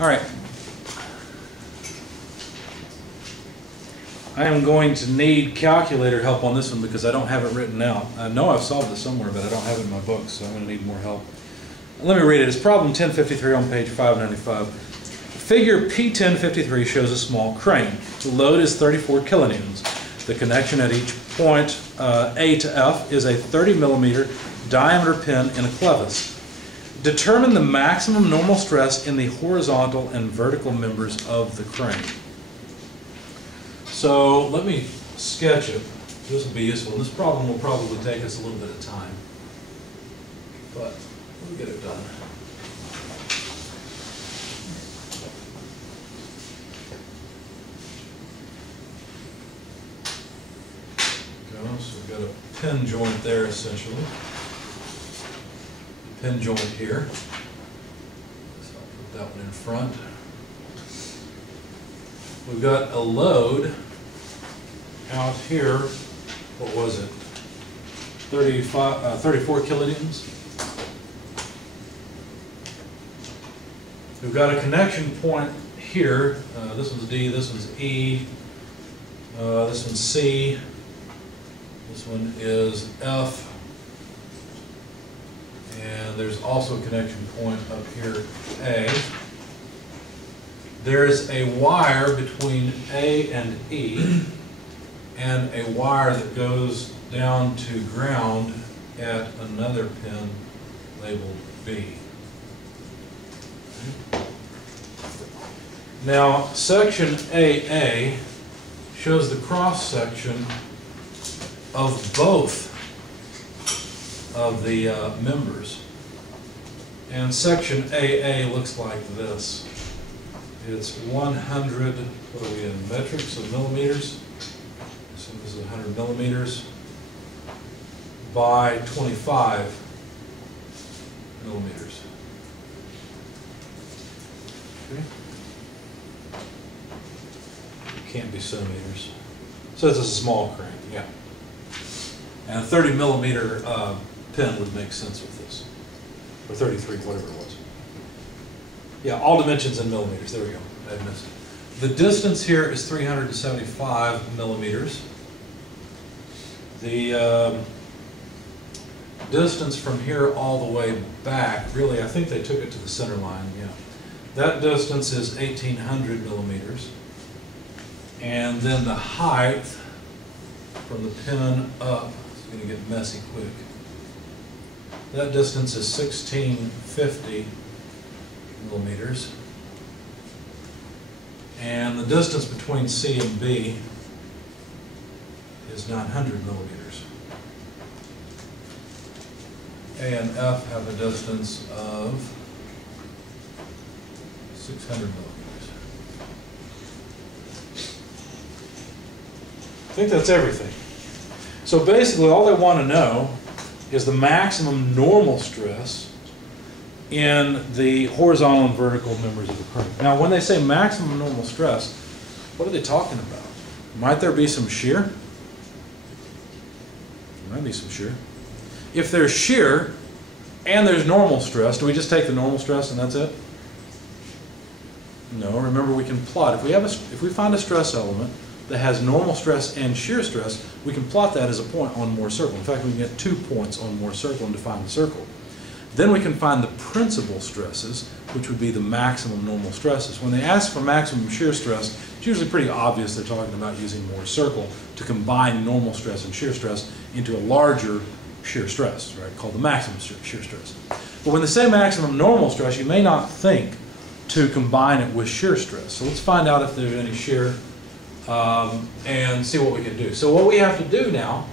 All right. I am going to need calculator help on this one because I don't have it written out. I know I've solved it somewhere, but I don't have it in my book, so I'm going to need more help. Let me read it. It's problem 1053 on page 595. Figure P1053 shows a small crane. The load is 34 kilonewtons. The connection at each point A to F is a 30 millimeter diameter pin in a clevis. Determine the maximum normal stress in the horizontal and vertical members of the crane. So let me sketch it. This will be useful. This problem will probably take us a little bit of time, but we'll get it done. So we've got a pin joint there essentially. Pin joint here. So I'll put that one in front. We've got a load out here. What was it? 34 kilonewtons. We've got a connection point here. This one's D, this one's E, this one's C, this one is F, and there's also a connection point up here, A. There's a wire between A and E, and a wire that goes down to ground at another pin labeled B. Now, section AA shows the cross section of both of the members. And section AA looks like this. It's 100, what are we in, metrics of millimeters? So this is 100 millimeters by 25 millimeters. Okay. It can't be centimeters. So it's a small crane, yeah. And a 30 millimeter pin would make sense with this. Or 33, whatever it was. Yeah, all dimensions in millimeters. There we go. I missed it. The distance here is 375 millimeters. The distance from here all the way back, really, I think they took it to the center line, yeah. That distance is 1,800 millimeters. And then the height from the pin up, it's going to get messy quick. That distance is 1,650 millimeters. And the distance between C and B is 900 millimeters. A and F have a distance of 600 millimeters. I think that's everything. So basically all they want to know is the maximum normal stress in the horizontal and vertical members of the crane. Now when they say maximum normal stress, what are they talking about? Might there be some shear? There might be some shear. If there's shear and there's normal stress, do we just take the normal stress and that's it? No, remember we can plot. If we find a stress element that has normal stress and shear stress, we can plot that as a point on Moore's circle. In fact, we can get 2 points on Moore's circle and define the circle. Then we can find the principal stresses, which would be the maximum normal stresses. When they ask for maximum shear stress, it's usually pretty obvious they're talking about using Moore's circle to combine normal stress and shear stress into a larger shear stress, right, called the maximum shear stress. But when they say maximum normal stress, you may not think to combine it with shear stress. So let's find out if there's any shear and see what we can do. So what we have to do now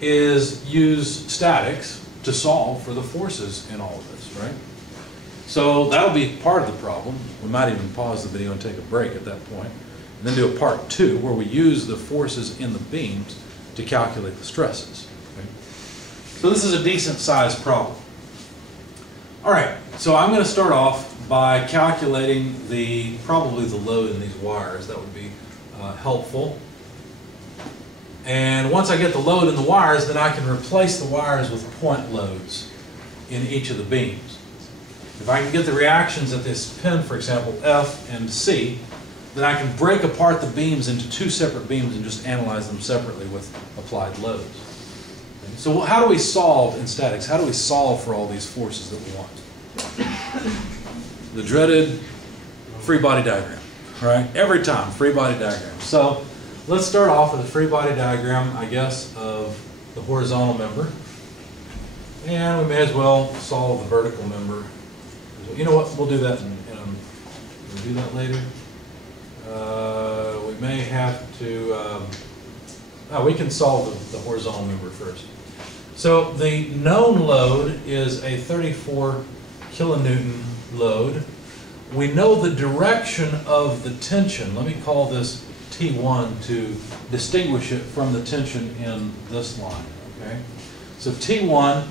is use statics to solve for the forces in all of this, right? So that'll be part of the problem. We might even pause the video and take a break at that point, and then do a part 2 where we use the forces in the beams to calculate the stresses. Okay? So this is a decent sized problem. All right, so I'm going to start off by calculating probably the load in these wires. That would be helpful. And once I get the load in the wires, then I can replace the wires with point loads in each of the beams. If I can get the reactions at this pin, for example, F and C, then I can break apart the beams into two separate beams and just analyze them separately with applied loads. Okay. So how do we solve in statics? How do we solve for all these forces that we want? The dreaded free body diagram, right? Every time, free body diagram. So let's start off with a free body diagram, I guess, of the horizontal member. And we may as well solve the vertical member. You know what? We'll do that we'll do that later. We may have to, we can solve the horizontal member first. So the known load is a 34 kilonewton load. We know the direction of the tension. Let me call this T1 to distinguish it from the tension in this line. Okay? So T1,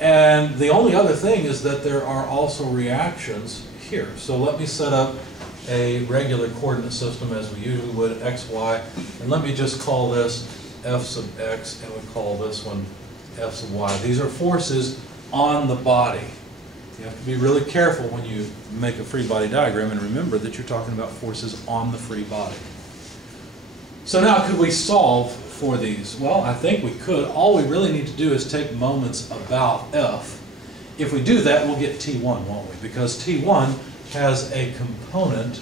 and the only other thing is that there are also reactions here. So let me set up a regular coordinate system as we usually would, x, y, and let me just call this f sub x, and we call this one f sub y. These are forces on the body. You have to be really careful when you make a free body diagram and remember that you're talking about forces on the free body. So now, could we solve for these? Well, I think we could. All we really need to do is take moments about F. If we do that, we'll get T1, won't we? Because T1 has a component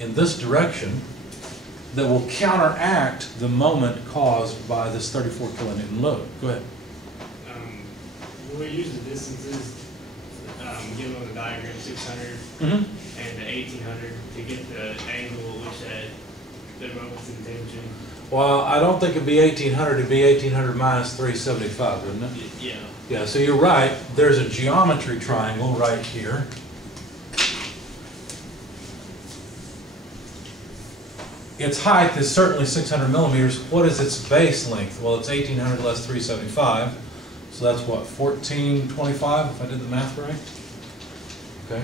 in this direction that will counteract the moment caused by this 34 kilonewton load. Go ahead. We use the distances given on the diagram, 600 and the 1800 to get the angle at which the moment's in tension. Well, I don't think it'd be 1800. It'd be 1800 minus 375, wouldn't it? Yeah. Yeah, so you're right. There's a geometry triangle right here. Its height is certainly 600 millimeters. What is its base length? Well, it's 1800 less 375. So that's what, 1425, if I did the math right? Okay.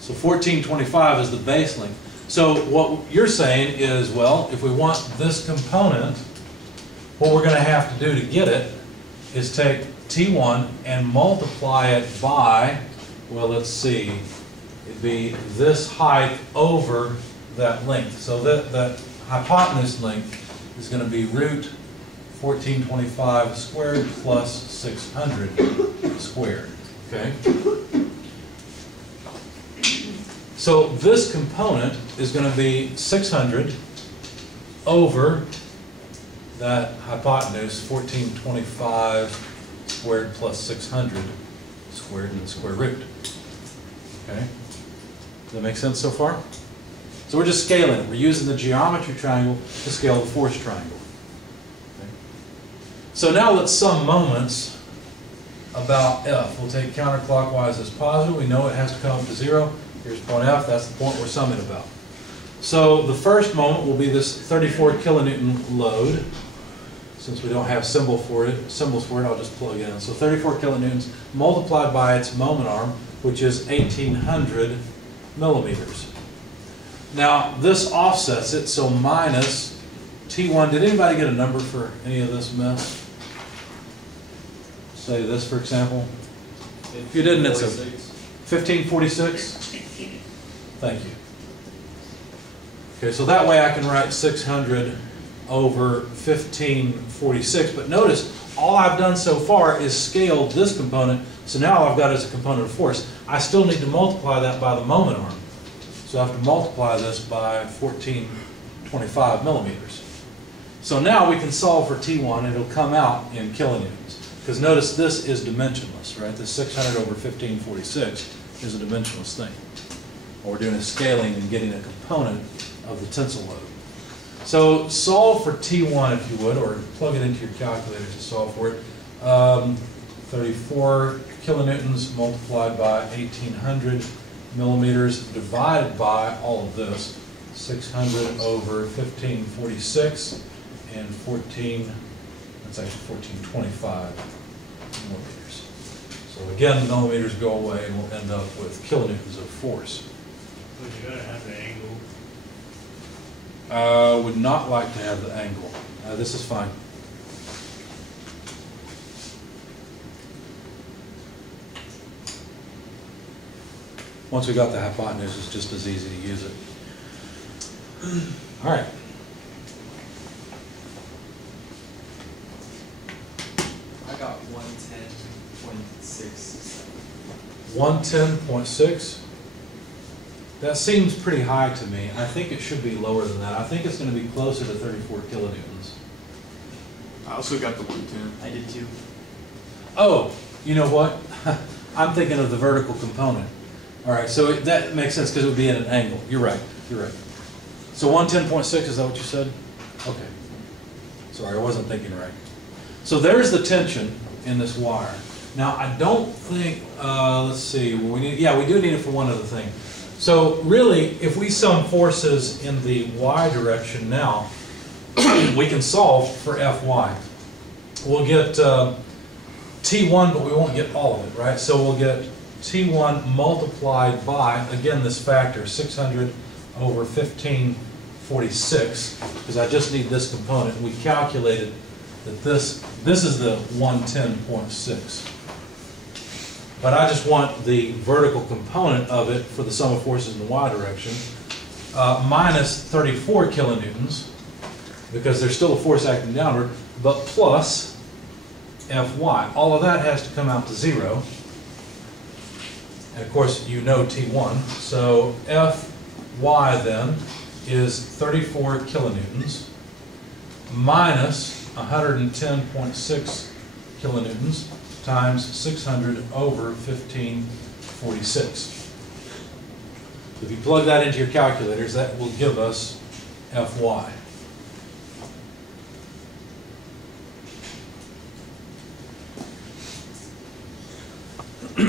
So 1425 is the base length. So what you're saying is, well, if we want this component, what we're going to have to do to get it is take T1 and multiply it by, well, let's see, it'd be this height over that length. So that hypotenuse length is going to be root 1425 squared plus 600 squared. Okay? So this component is going to be 600 over that hypotenuse, 1425 squared plus 600 squared and the square root. Okay? Does that make sense so far? So we're just scaling it. We're using the geometry triangle to scale the force triangle. Okay? So now let's sum moments about F. We'll take counterclockwise as positive. We know it has to come up to 0. Here's point F. That's the point we're summing about. So the first moment will be this 34 kilonewton load. Since we don't have symbols for it, I'll just plug in. So 34 kilonewtons multiplied by its moment arm, which is 1800 millimeters. Now this offsets it, so minus T1. Did anybody get a number for any of this mess? Say this, for example. If you didn't, it's a 1546. Thank you. Okay, so that way I can write 600 over 1546. But notice, all I've done so far is scaled this component, so now all I've got is a component of force. I still need to multiply that by the moment arm. So I have to multiply this by 1425 millimeters. So now we can solve for T1, and it'll come out in kilonewtons. Because notice this is dimensionless, right? This 600 over 1546 is a dimensionless thing. What we're doing is scaling and getting a component of the tensile load. So solve for T1 if you would, or plug it into your calculator to solve for it. 34 kilonewtons multiplied by 1800 millimeters divided by all of this, 600 over 1546 and 14, that's actually 1425 millimeters. So again, the millimeters go away and we'll end up with kilonewtons of force. Would you rather have the angle? Would not like to have the angle. This is fine. Once we got the hypotenuse, it's just as easy to use it. All right. I got 110.6. 110.6. That seems pretty high to me. I think it should be lower than that. I think it's going to be closer to 34 kilonewtons. I also got the 110. I did too. Oh, you know what? I'm thinking of the vertical component. All right, so that makes sense because it would be at an angle. You're right. You're right. So 110.6, is that what you said? Okay. Sorry, I wasn't thinking right. So there's the tension in this wire. Now, I don't think, let's see, well, we do need it for one other thing. So really, if we sum forces in the y direction now, we can solve for Fy. We'll get T1, but we won't get all of it, right? So we'll get T1 multiplied by, again, this factor, 600 over 1546, because I just need this component. We calculated that this is the 110.6. But I just want the vertical component of it for the sum of forces in the y direction, minus 34 kilonewtons, because there's still a force acting downward, but plus Fy. All of that has to come out to 0. And of course, you know T1. So Fy then is 34 kilonewtons minus 110.6 kilonewtons times 600 over 1546. If you plug that into your calculators, that will give us Fy. I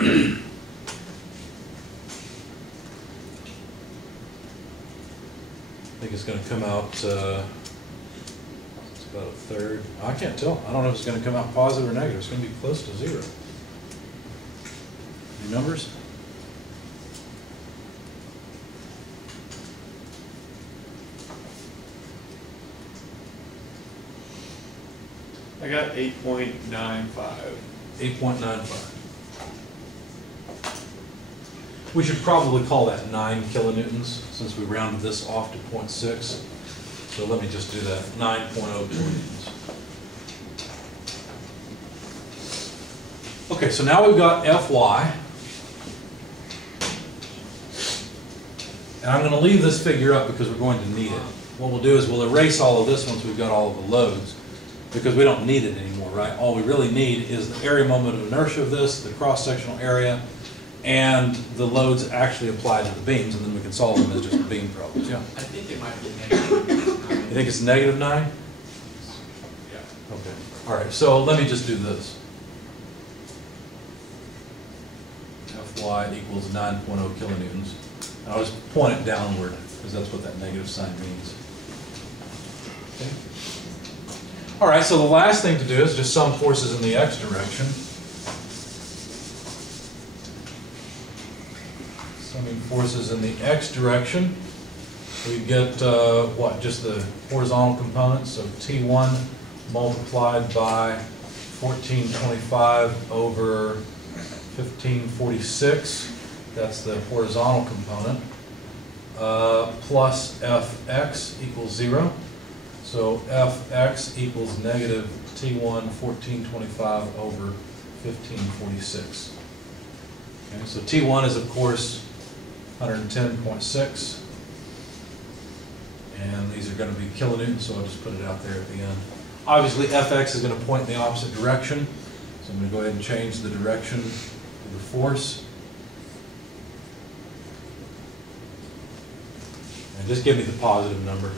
think it's going to come out, it's about a third. I can't tell. I don't know if it's going to come out positive or negative. It's going to be close to 0. Any numbers? I got 8.95. 8.95. We should probably call that 9 kilonewtons since we rounded this off to 0.6. So let me just do that, 9.0 kilonewtons. Okay, so now we've got Fy. And I'm going to leave this figure up because we're going to need it. What we'll do is we'll erase all of this once we've got all of the loads, because we don't need it anymore, right? All we really need is the area moment of inertia of this, the cross-sectional area, and the loads actually applied to the beams, and then we can solve them as just beam problems. Yeah. I think it might be negative. You think it's negative 9? Yeah. Okay. All right. So let me just do this. Fy equals 9.0 kilonewtons. And I'll just point it downward because that's what that negative sign means. Okay. All right. So the last thing to do is just sum forces in the x direction. Summing forces in the x direction, we get what? Just the horizontal component. So T1 multiplied by 1425 over 1546. That's the horizontal component. Plus Fx equals 0. So Fx equals negative T1 1425 over 1546. Okay, so T1 is, of course, 110.6, and these are going to be kilonewtons, so I'll just put it out there at the end. Obviously, Fx is going to point in the opposite direction, so I'm going to go ahead and change the direction of the force. And just give me the positive number.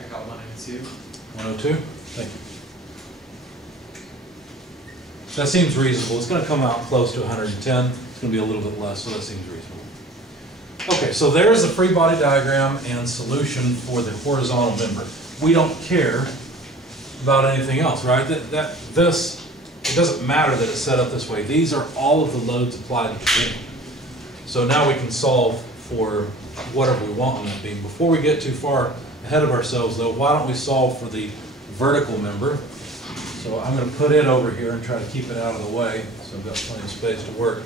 I got 102. 102? Thank you. That seems reasonable. It's going to come out close to 110. It's going to be a little bit less, so that seems reasonable. Okay, so there's the free body diagram and solution for the horizontal member. We don't care about anything else, right? It doesn't matter that it's set up this way. These are all of the loads applied to the beam. So now we can solve for whatever we want on that beam. Before we get too far ahead of ourselves, though, why don't we solve for the vertical member? So I'm going to put it over here and try to keep it out of the way, so I've got plenty of space to work.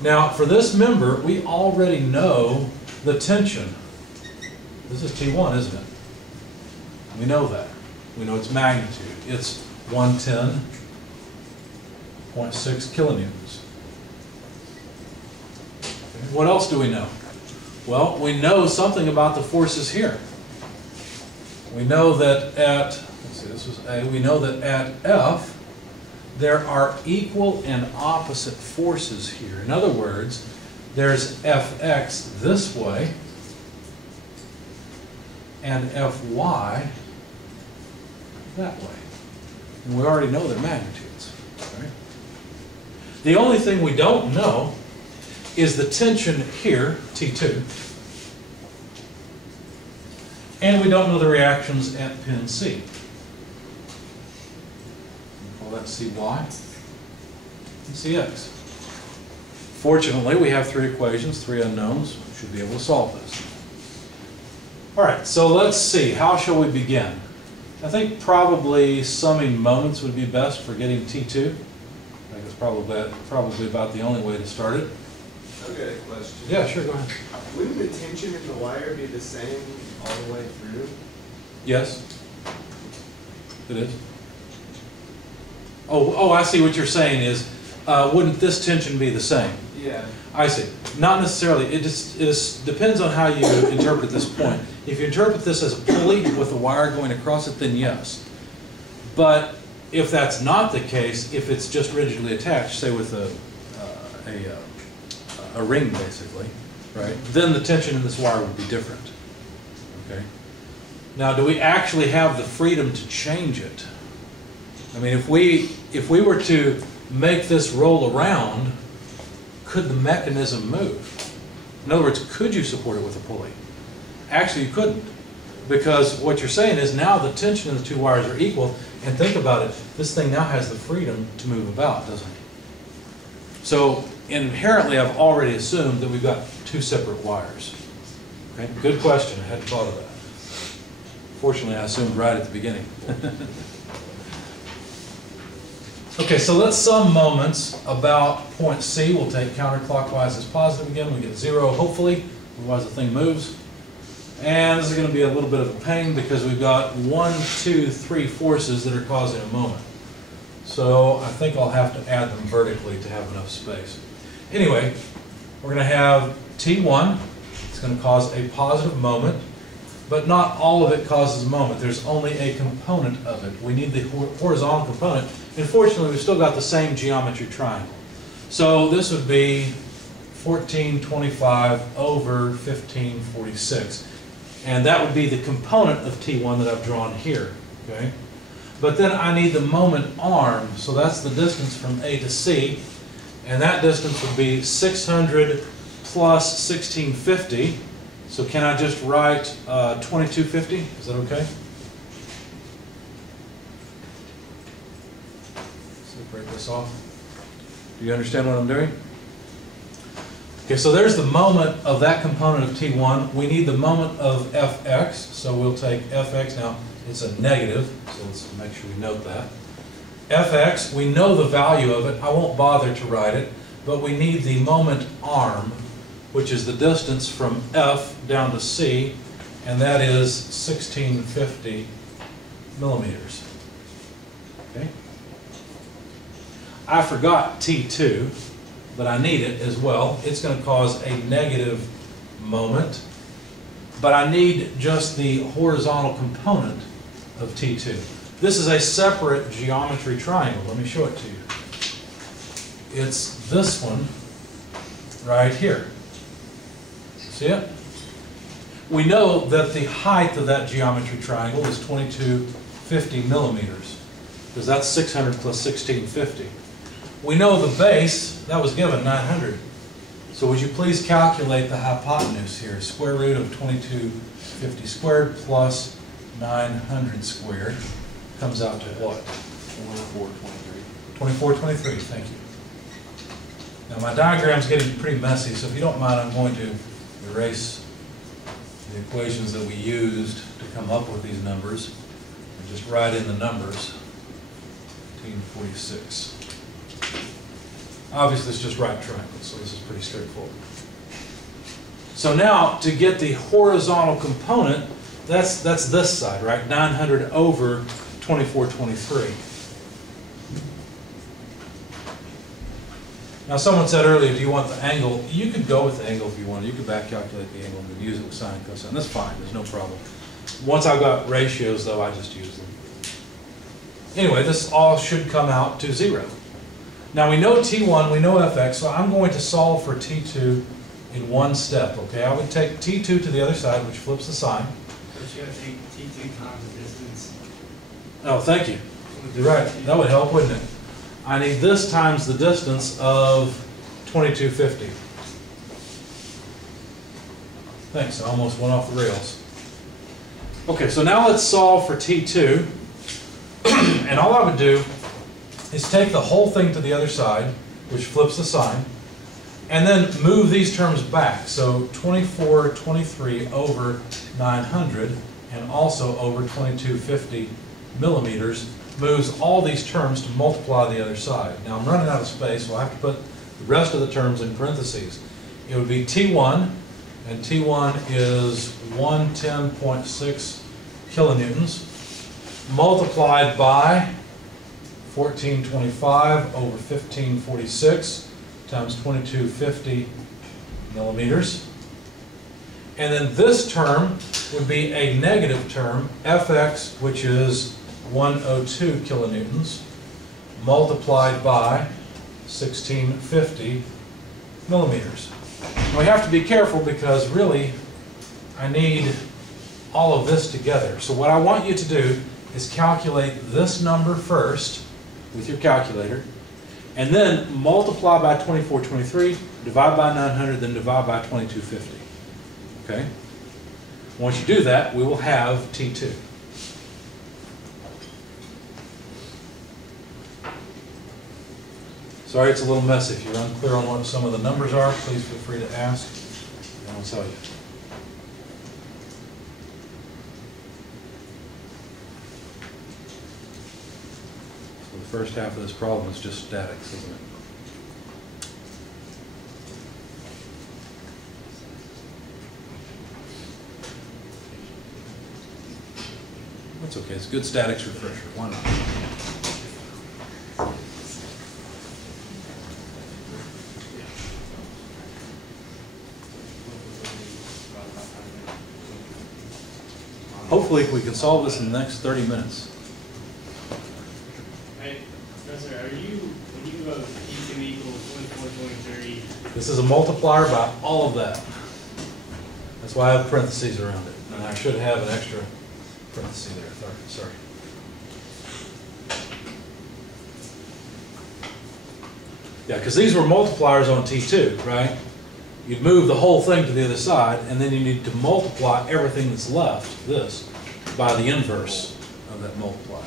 Now, for this member, we already know the tension. This is T1, isn't it? We know that. We know its magnitude. It's 110.6 kilonewtons. Okay. What else do we know? Well, we know something about the forces here. We know that at, let's see, this was A, we know that at F, there are equal and opposite forces here. In other words, there's Fx this way and Fy that way. And we already know their magnitudes. Right? The only thing we don't know is the tension here, T2. And we don't know the reactions at pin C. Call that Cy and Cx. Fortunately, we have three equations, three unknowns. We should be able to solve this. All right, so let's see. How shall we begin? I think probably summing moments would be best for getting T2. I think it's probably about the only way to start it. I've got a question. Yeah, sure, go ahead. Wouldn't the tension in the wire be the same all the way through? Yes, it is. Oh, I see what you're saying is, wouldn't this tension be the same? Yeah. I see. Not necessarily. It just depends on how you interpret this point. If you interpret this as a pulley with a wire going across it, then yes. But if that's not the case, if it's just rigidly attached, say with a ring basically, right, then the tension in this wire would be different. Okay. Now, do we actually have the freedom to change it? I mean, if we were to make this roll around, could the mechanism move? In other words, could you support it with a pulley? Actually, you couldn't, because what you're saying is now the tension in the two wires are equal, and think about it, this thing now has the freedom to move about, doesn't it? So inherently, I've already assumed that we've got two separate wires. Okay? Good question. I hadn't thought of that. Fortunately, I assumed right at the beginning. Okay, so let's sum moments about point C. We'll take counterclockwise as positive again. We get 0, hopefully, otherwise the thing moves. And this is going to be a little bit of a pain because we've got 1, 2, 3 forces that are causing a moment. So I think I'll have to add them vertically to have enough space. Anyway, we're going to have T1. It's going to cause a positive moment, but not all of it causes a moment. There's only a component of it. We need the horizontal component. And fortunately, we've still got the same geometry triangle. So this would be 1425 over 1546. And that would be the component of T1 that I've drawn here. Okay? But then I need the moment arm. So that's the distance from A to C. And that distance would be 600 plus 1650. So can I just write 2250? Is that okay? Break this off. Do you understand what I'm doing? Okay, so there's the moment of that component of T1. We need the moment of Fx, so we'll take Fx. Now, it's a negative, so let's make sure we note that. Fx, we know the value of it. I won't bother to write it, but we need the moment arm, which is the distance from F down to C, and that is 1650 millimeters. Okay? I forgot T2, but I need it as well. It's going to cause a negative moment, but I need just the horizontal component of T2. This is a separate geometry triangle. Let me show it to you. It's this one right here. See it? We know that the height of that geometry triangle is 2250 millimeters, because that's 600 plus 1650. We know the base, that was given, 900. So would you please calculate the hypotenuse here? Square root of 2250 squared plus 900 squared comes out to what? 2423. 2423, thank you. Now my diagram's getting pretty messy, so if you don't mind, I'm going to erase the equations that we used to come up with these numbers and just write in the numbers. 1446. Obviously, it's just right triangles, so this is pretty straightforward. So now, to get the horizontal component, that's this side, right? 900 over 2423. Now, someone said earlier, do you want the angle? You could go with the angle if you want. You could back calculate the angle and then use it with sine, cosine. That's fine. There's no problem. Once I've got ratios, though, I just use them. Anyway, this all should come out to 0. Now, we know T1, we know Fx, so I'm going to solve for T2 in one step, okay? I would take T2 to the other side, which flips the sign. But you gotta take T2 times the distance. Oh, thank you. You're right. That would help, wouldn't it? I need this times the distance of 2250. Thanks, I almost went off the rails. Okay, so now let's solve for T2. And all I would do is take the whole thing to the other side, which flips the sign, and then move these terms back. So 2423 over 900 and also over 2250 millimeters moves all these terms to multiply the other side. Now I'm running out of space, so I have to put the rest of the terms in parentheses. It would be T1, and T1 is 110.6 kilonewtons, multiplied by 1425 over 1546 times 2250 millimeters. And then this term would be a negative term, Fx, which is 102 kilonewtons, multiplied by 1650 millimeters. And we have to be careful because really I need all of this together. So what I want you to do is calculate this number first with your calculator, and then multiply by 2423, divide by 900, then divide by 2250. Okay? Once you do that, we will have T2. Sorry it's a little messy. If you're unclear on what some of the numbers are, please feel free to ask, and I'll tell you. So the first half of this problem is just statics, isn't it? That's okay. It's a good statics refresher. Why not? Hopefully we can solve this in the next 30 minutes. Hey, Professor, are you, when you go T2 equals 2423, This is a multiplier by all of that. That's why I have parentheses around it. And I should have an extra parenthesis there. Sorry. Yeah, because these were multipliers on T2, right? You'd move the whole thing to the other side, and then you need to multiply everything that's left, this, by the inverse of that multiplier.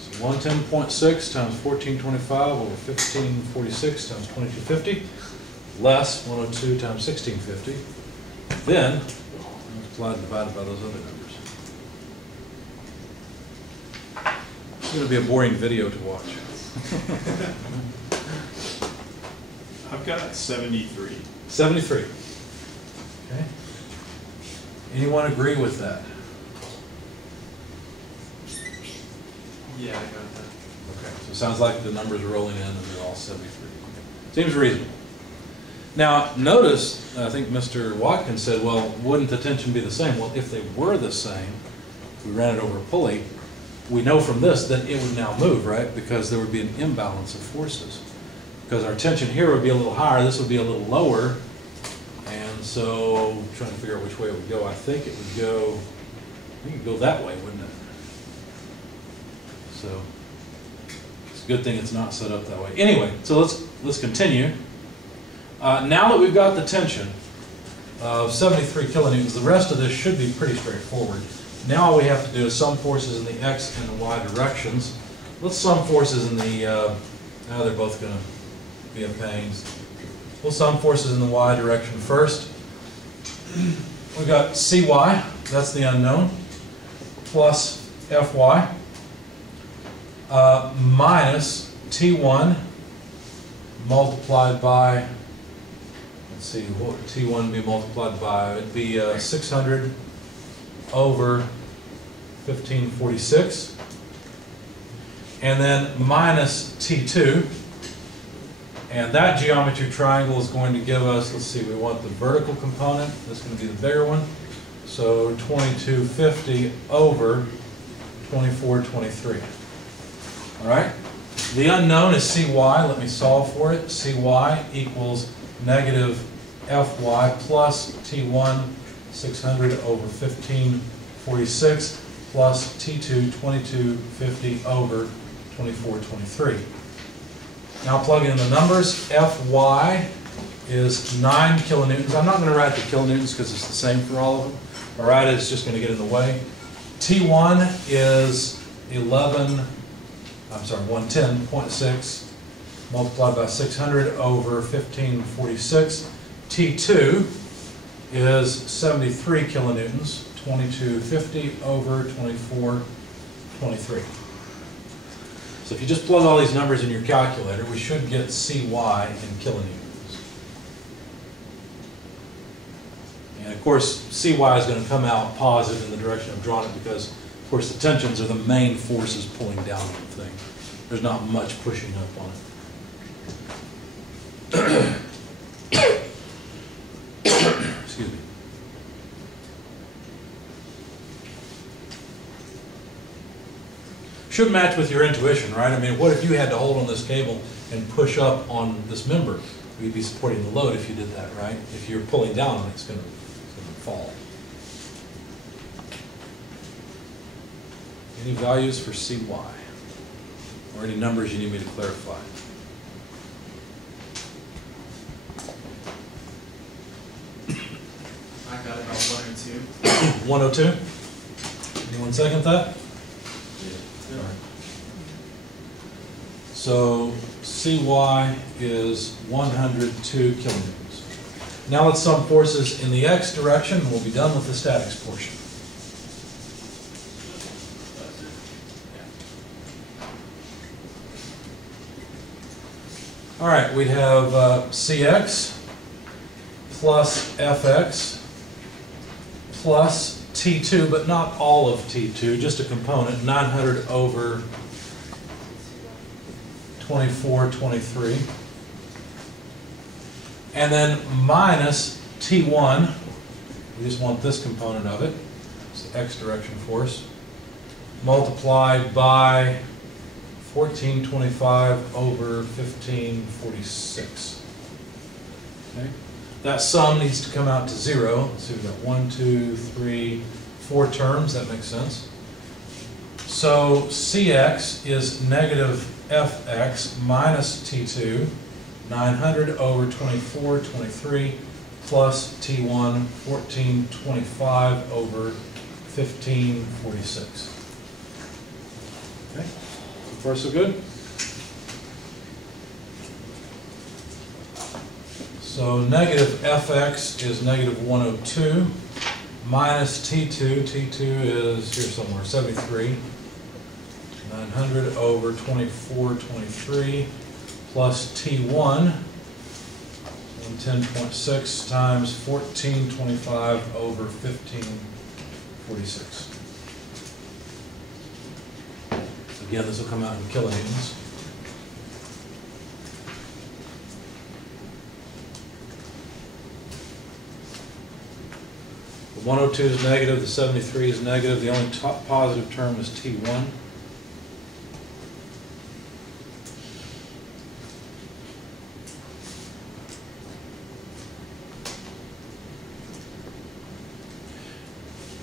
So 110.6 times 1425 over 1546 times 2250, less 102 times 1650. Then, multiplied and divided by those other numbers. It's going to be a boring video to watch. I've got 73. 73. Okay. Anyone agree with that? Yeah, I got that. Okay. So it sounds like the numbers are rolling in and they're all 73. Seems reasonable. Now, notice, I think Mr. Watkins said, well, wouldn't the tension be the same? Well, if they were the same, if we ran it over a pulley, we know from this that it would now move, right? Because there would be an imbalance of forces. Because our tension here would be a little higher, this would be a little lower. And so, I'm trying to figure out which way it would go. I think it would go that way, wouldn't it? So, it's a good thing it's not set up that way. Anyway, so let's continue. Now that we've got the tension of 73 kilonewtons, the rest of this should be pretty straightforward. Now all we have to do is sum forces in the x and the y directions. Let's sum forces in the, now they're both going to be a pain. We'll sum forces in the y direction first. we got Cy, that's the unknown, plus Fy, minus T1 multiplied by, let's see, what would T1 be multiplied by? It'd be 600 over 1546. And then minus T2. And that geometry triangle is going to give us, let's see, we want the vertical component. That's going to be the bigger one. So 2250 over 2423. All right? The unknown is Cy. Let me solve for it. Cy equals negative Fy plus T1 600 over 1546 plus T2 2250 over 2423. Now plug in the numbers. Fy is 9 kilonewtons. I'm not going to write the kilonewtons because it's the same for all of them. All right, it's just going to get in the way. T1 is 110.6 multiplied by 600 over 1546. T2 is 73 kilonewtons, 2250 over 2423. So if you just plug all these numbers in your calculator, we should get Cy in kilonewtons. And of course, Cy is going to come out positive in the direction I've drawn it because, of course, the tensions are the main forces pulling down on the thing. There's not much pushing up on it. Excuse me. Should match with your intuition, right? I mean, what if you had to hold on this cable and push up on this member? You'd be supporting the load if you did that, right? If you're pulling down on it, it's going to fall. Any values for Cy? Or any numbers you need me to clarify? I got about 102. 102? Anyone second that? Yeah. All right. So Cy is 102 kilonewtons. Now let's sum forces in the x direction, and we'll be done with the statics portion. All right, we have Cx plus Fx plus T2, but not all of T2, just a component, 900 over 2423. And then minus T1, we just want this component of it, it's the x direction force, multiplied by 1425 over 1546. Okay. That sum needs to come out to 0. So we've got 1, 2, 3, 4 terms. That makes sense. So Cx is negative Fx minus T2, 900 over 2423 plus T1, 1425 over 1546. Okay. So far so good? So negative Fx is negative 102 minus T2. T2 is here somewhere, 73. 900 over 2423 plus T1, 110.6 times 1425 over 1546. Again, this will come out in kilonewtons. The 102 is negative, the 73 is negative. The only positive term is T1.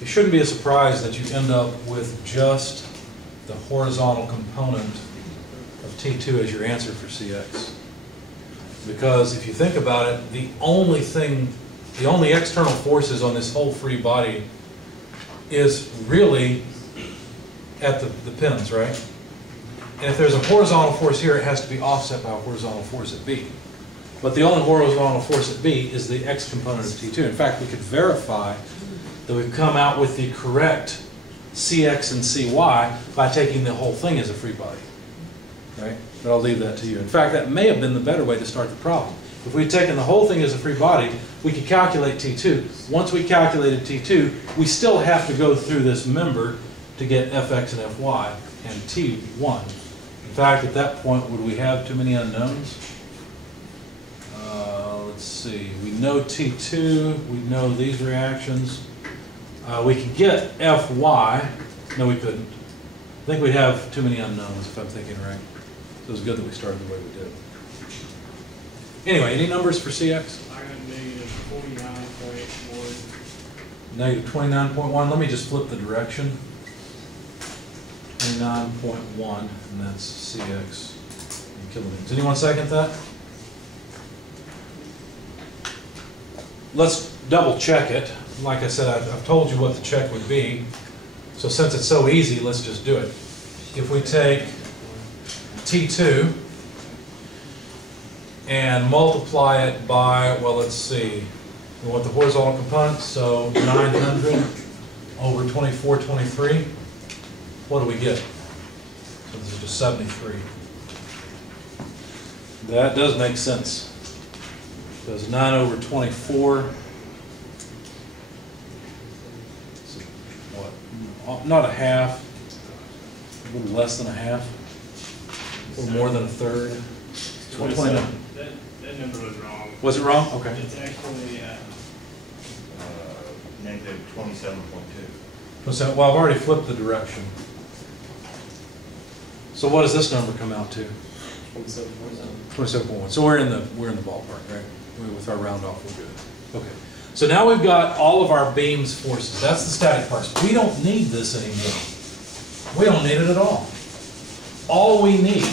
It shouldn't be a surprise that you end up with just the horizontal component of T2 as your answer for Cx. Because if you think about it, the only external forces on this whole free body is really at the pins, right? And if there's a horizontal force here, it has to be offset by a horizontal force at B. But the only horizontal force at B is the x component of T2. In fact, we could verify that we've come out with the correct Cx and Cy by taking the whole thing as a free body. Right? But I'll leave that to you. In fact, that may have been the better way to start the problem. If we'd taken the whole thing as a free body, we could calculate T2. Once we calculated T2, we still have to go through this member to get Fx and Fy and T1. In fact, at that point, would we have too many unknowns? Let's see. We know T2. We know these reactions. We could get Fy. No, we couldn't. I think we'd have too many unknowns, if I'm thinking right. So it was good that we started the way we did. Anyway, any numbers for Cx? I got negative 49.1. Negative 29.1. Let me just flip the direction. 29.1, and that's Cx in kilonewtons. Anyone second that? Let's double check it. Like I said, I've told you what the check would be. So since it's so easy, let's just do it. If we take T2 and multiply it by, well, let's see, we want the horizontal component, so 900 over 2423. What do we get? So this is just 73. That does make sense. Because 9 over 24, what? Not a half, a little less than a half, a little more than a third. 29. That number was wrong. Was it wrong? Okay. It's actually Negative 27.2. Well, I've already flipped the direction. So what does this number come out to? 27.1. So we're in the ballpark, right? With our round off, we're good. Okay. So now we've got all of our beams forces. That's the static parts. We don't need this anymore. We don't need it at all. All we need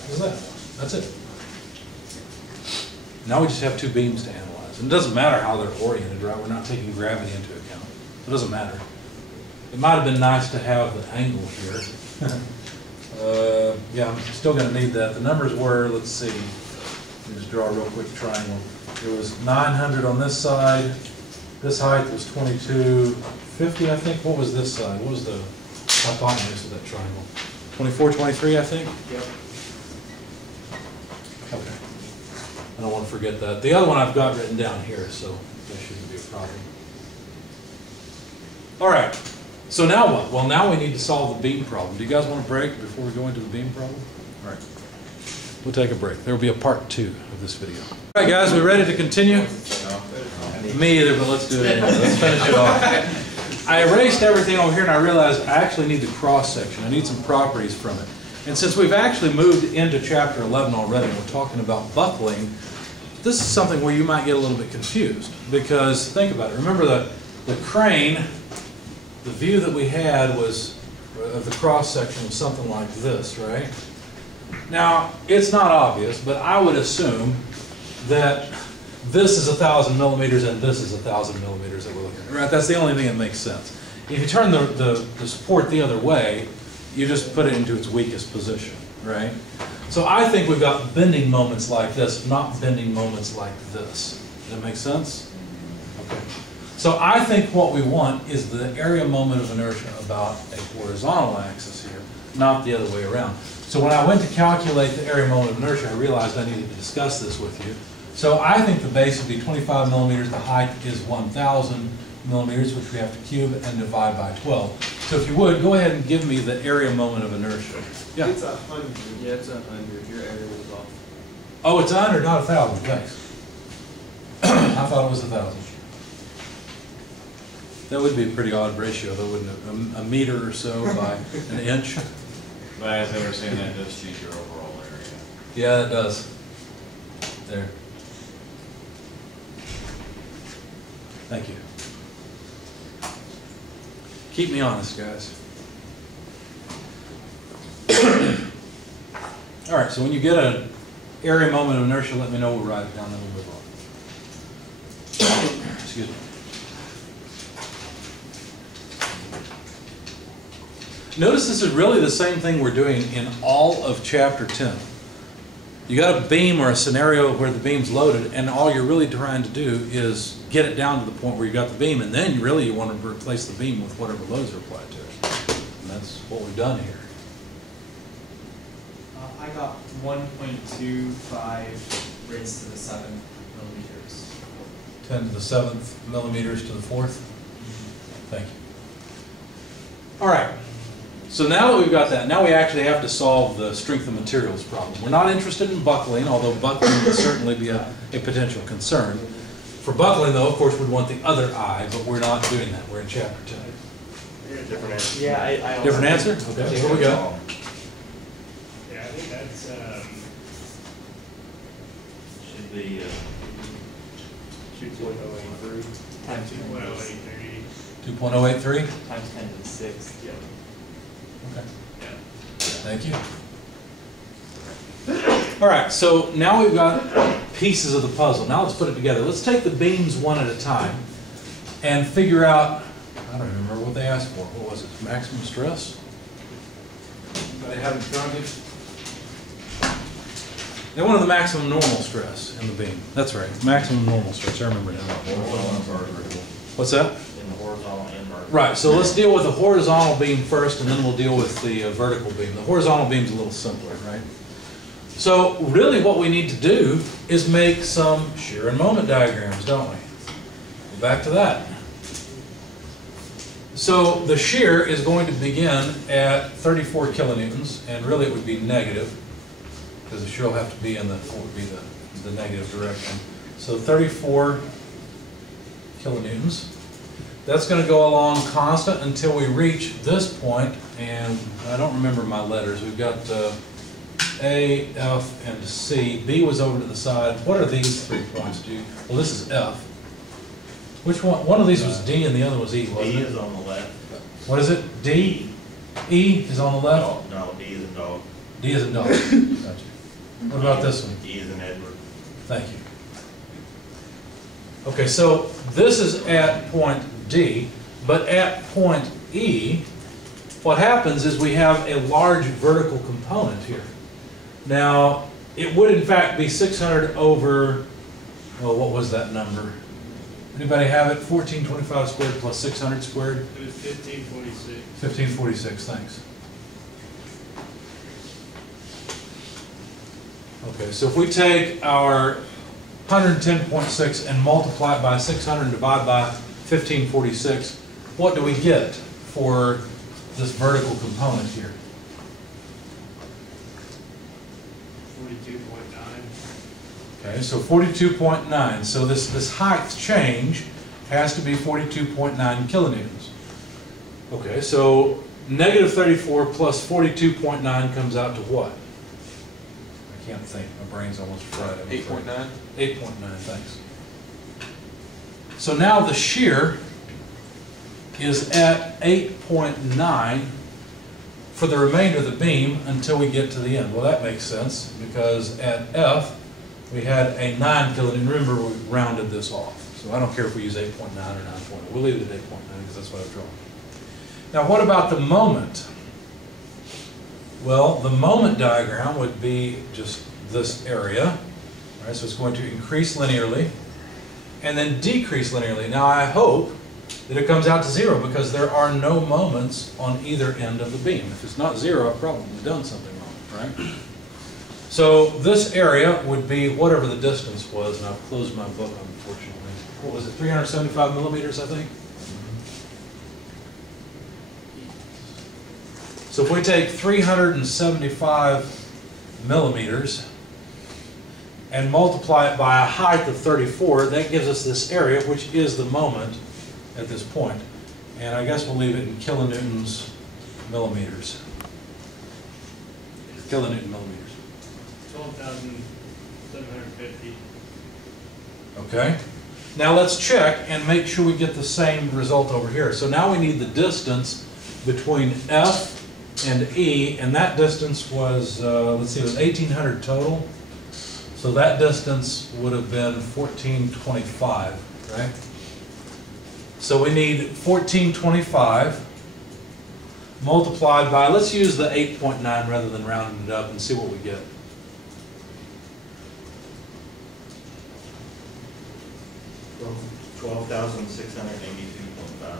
is that. That's it. Now we just have two beams to analyze. And it doesn't matter how they're oriented, right? We're not taking gravity into account. It doesn't matter. It might have been nice to have the angle here. Yeah, I'm still going to need that. The numbers were, let's see, let me just draw a real quick triangle. It was 900 on this side. This height was 2250, I think. What was this side? What was the hypotenuse of that triangle? 2423, I think? Yep. Okay. I don't want to forget that. The other one I've got written down here, so that shouldn't be a problem. All right. So now what? Well, now we need to solve the beam problem. Do you guys want a break before we go into the beam problem? All right. We'll take a break. There will be a part 2 of this video. All right, guys, we ready to continue? Me either, but let's do it anyway. Let's finish it off. I erased everything over here, and I realized I actually need the cross-section. I need some properties from it. And since we've actually moved into Chapter 11 already, and we're talking about buckling, this is something where you might get a little bit confused. Because, think about it. Remember the crane, the view that we had was, of the cross-section was something like this, right? Now, it's not obvious, but I would assume that this is 1,000 millimeters and this is 1,000 millimeters that we're looking at, right? That's the only thing that makes sense. If you turn the support the other way, you just put it into its weakest position, right? So I think we've got bending moments like this, not bending moments like this. Does that make sense? Okay. So I think what we want is the area moment of inertia about a horizontal axis here, not the other way around. So when I went to calculate the area moment of inertia, I realized I needed to discuss this with you. So I think the base would be 25 millimeters, the height is 1,000 millimeters, which we have to cube and divide by 12. So if you would, go ahead and give me the area moment of inertia. Yeah. It's 100. Yeah, it's 100. Your area was off. Oh, it's 100, not 1,000. Thanks. I thought it was 1,000. That would be a pretty odd ratio, though, wouldn't it? A meter or so by an inch. But as they were saying, that does change your overall area. Yeah, it does. There. Thank you. Keep me honest, guys. All right, so when you get an area moment of inertia, let me know. We'll write it down, then we'll move on. Excuse me. Notice this is really the same thing we're doing in all of Chapter 10. You got a beam or a scenario where the beam's loaded, and all you're really trying to do is get it down to the point where you got the beam, and then really you want to replace the beam with whatever loads are applied to it. And that's what we've done here. I got 1.25 raised to the 7 millimeters. 10 to the 7th millimeters to the 4th. Thank you. All right. So now that we've got that, now we actually have to solve the strength of materials problem. We're not interested in buckling, although buckling would certainly be a potential concern. For buckling, though, of course, we'd want the other eye, but we're not doing that. We're in chapter 10. Different answer. Yeah, I Different answer? Okay, here we go. Yeah, I think that's, Should be, 2.083. times 10 to 2.083. 2.083? times 10 to the 6th. Yeah. Okay. Yeah. Thank you. All right, so now we've got pieces of the puzzle. Now let's put it together. Let's take the beams one at a time and figure out, I don't remember what they asked for. What was it? Maximum stress? Anybody have it in front of you? They wanted the maximum normal stress in the beam. That's right, maximum normal stress. I remember now. What's that? in the horizontal and vertical. Right, so let's deal with the horizontal beam first, and then we'll deal with the vertical beam. The horizontal beam's a little simpler, right? So really what we need to do is make some shear and moment diagrams, don't we? Go back to that. So the shear is going to begin at 34 kilonewtons, and really it would be negative, because the shear will have to be in the, what would be the negative direction. So 34 kilonewtons. That's going to go along constant until we reach this point, and I don't remember my letters. We've got A, F, and C. B was over to the side. What are these 3 points, Dude? Well, this is F. Which one? One of these was D and the other was E, wasn't D it? is on the left. What is it? D? E is on the left? No, D is in dog. D is in dog. Gotcha. What about this one? E is in Edward. Thank you. Okay, so this is at point D, but at point E, what happens is we have a large vertical component here. Now, it would in fact be 600 over, well, what was that number? Anybody have it? 1425 squared plus 600 squared? It was 1546. 1546, thanks. Okay, so if we take our 110.6 and multiply it by 600 and divide by 1546, what do we get for this vertical component here? 42.9. Okay, so 42.9. So this height change has to be 42.9 kilonewtons. Okay, so negative 34 plus 42.9 comes out to what? I can't think. My brain's almost fried. 8.9. 8.9, thanks. So now the shear is at 8.9 for the remainder of the beam until we get to the end. Well, that makes sense because at F we had a 9 kilonewton. Remember, we rounded this off. So I don't care if we use 8.9 or 9.0. We'll leave it at 8.9 because that's what I've drawn. Now, what about the moment? Well, the moment diagram would be just this area. Right, so it's going to increase linearly and then decrease linearly. Now I hope that it comes out to 0 because there are no moments on either end of the beam. If it's not 0, I've probably done something wrong, right? So this area would be whatever the distance was, and I've closed my book, unfortunately. What was it, 375 millimeters, I think? So if we take 375 millimeters and multiply it by a height of 34, that gives us this area, which is the moment at this point. And I guess we'll leave it in kilonewtons millimeters. Kilonewton millimeters. 12,750. Okay. Now let's check and make sure we get the same result over here. So now we need the distance between F and E, and that distance was, let's see, it was 1,800 total. So that distance would have been 1425, right? So we need 1425 multiplied by, let's use the 8.9 rather than rounding it up and see what we get. 12,682.5.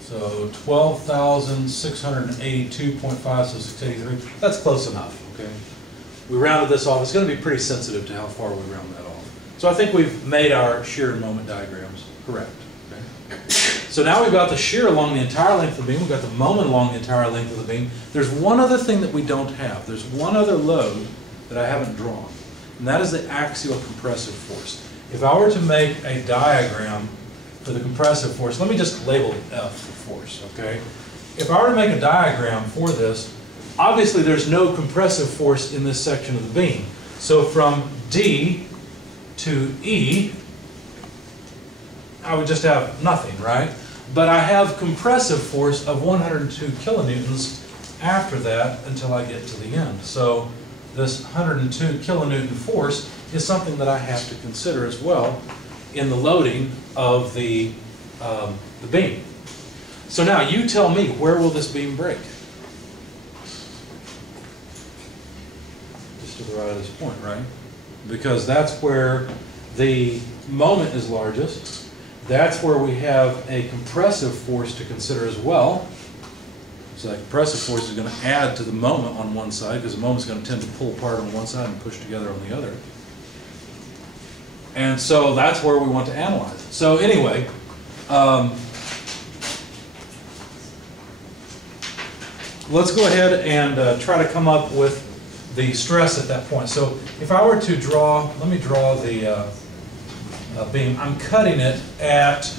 So 12,682.5, so 683. That's close enough, okay? We rounded this off. It's going to be pretty sensitive to how far we round that off. So I think we've made our shear and moment diagrams correct. Okay? So now we've got the shear along the entire length of the beam. We've got the moment along the entire length of the beam. There's one other thing that we don't have. There's one other load that I haven't drawn, and that is the axial compressive force. If I were to make a diagram for the compressive force, let me just label it F for force, okay? If I were to make a diagram for this, obviously there's no compressive force in this section of the beam. So from D to E, I would just have nothing, right? But I have compressive force of 102 kilonewtons after that until I get to the end. So this 102 kilonewton force is something that I have to consider as well in the loading of the beam. So now you tell me, where will this beam break? Just to the right of this point, right? Because that's where the moment is largest. That's where we have a compressive force to consider as well. So that compressive force is going to add to the moment on one side, because the moment is going to tend to pull apart on one side and push together on the other. And so that's where we want to analyze it. So anyway, let's go ahead and try to come up with the stress at that point. So if I were to draw, let me draw the beam. I'm cutting it at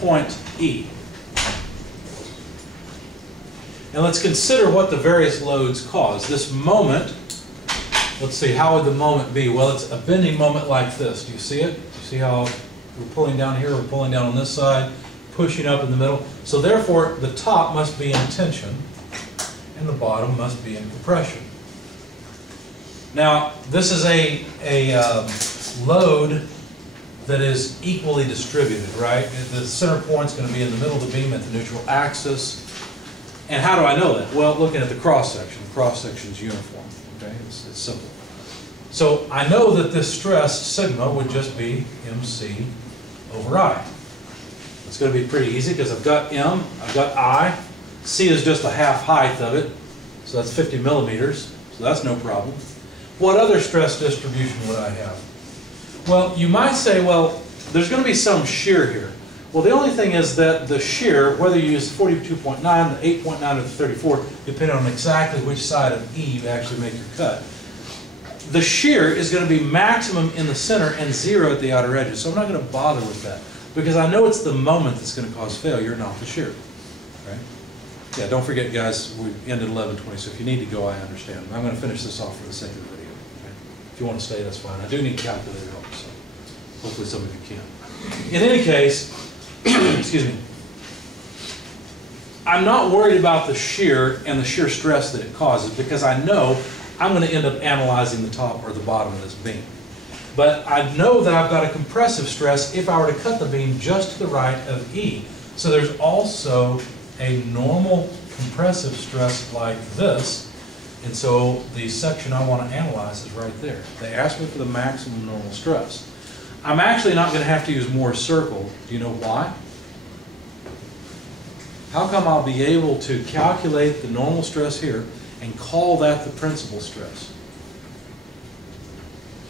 point E. And let's consider what the various loads cause. This moment, let's see, how would the moment be? Well, it's a bending moment like this. Do you see it? Do you see how we're pulling down here, we're pulling down on this side, pushing up in the middle? So therefore, the top must be in tension, and the bottom must be in compression. Now, this is a load that is equally distributed, right? The center point's going to be in the middle of the beam at the neutral axis. And how do I know that? Well, looking at the cross-section. The cross-section is uniform, okay? It's simple. So I know that this stress, sigma, would just be MC over I. It's going to be pretty easy because I've got M, I've got I. C is just a half height of it, so that's 50 millimeters, so that's no problem. What other stress distribution would I have? Well, you might say, well, there's going to be some shear here. Well, the only thing is that the shear, whether you use 42.9, the 8.9, or the 34, depending on exactly which side of E you actually make your cut, the shear is going to be maximum in the center and 0 at the outer edges. So I'm not going to bother with that because I know it's the moment that's going to cause failure, not the shear. Right? Yeah, don't forget, guys, we ended 11:20, so if you need to go, I understand. I'm going to finish this off for the sake of the video. Okay? If you want to stay, that's fine. I do need a calculator help, so hopefully some of you can. In any case, excuse me, I'm not worried about the shear and the shear stress that it causes because I know I'm going to end up analyzing the top or the bottom of this beam. But I know that I've got a compressive stress if I were to cut the beam just to the right of E. So there's also a normal compressive stress like this. And so the section I want to analyze is right there. They asked me for the maximum normal stress. I'm actually not going to have to use Moore's circle. Do you know why? How come I'll be able to calculate the normal stress here and call that the principal stress?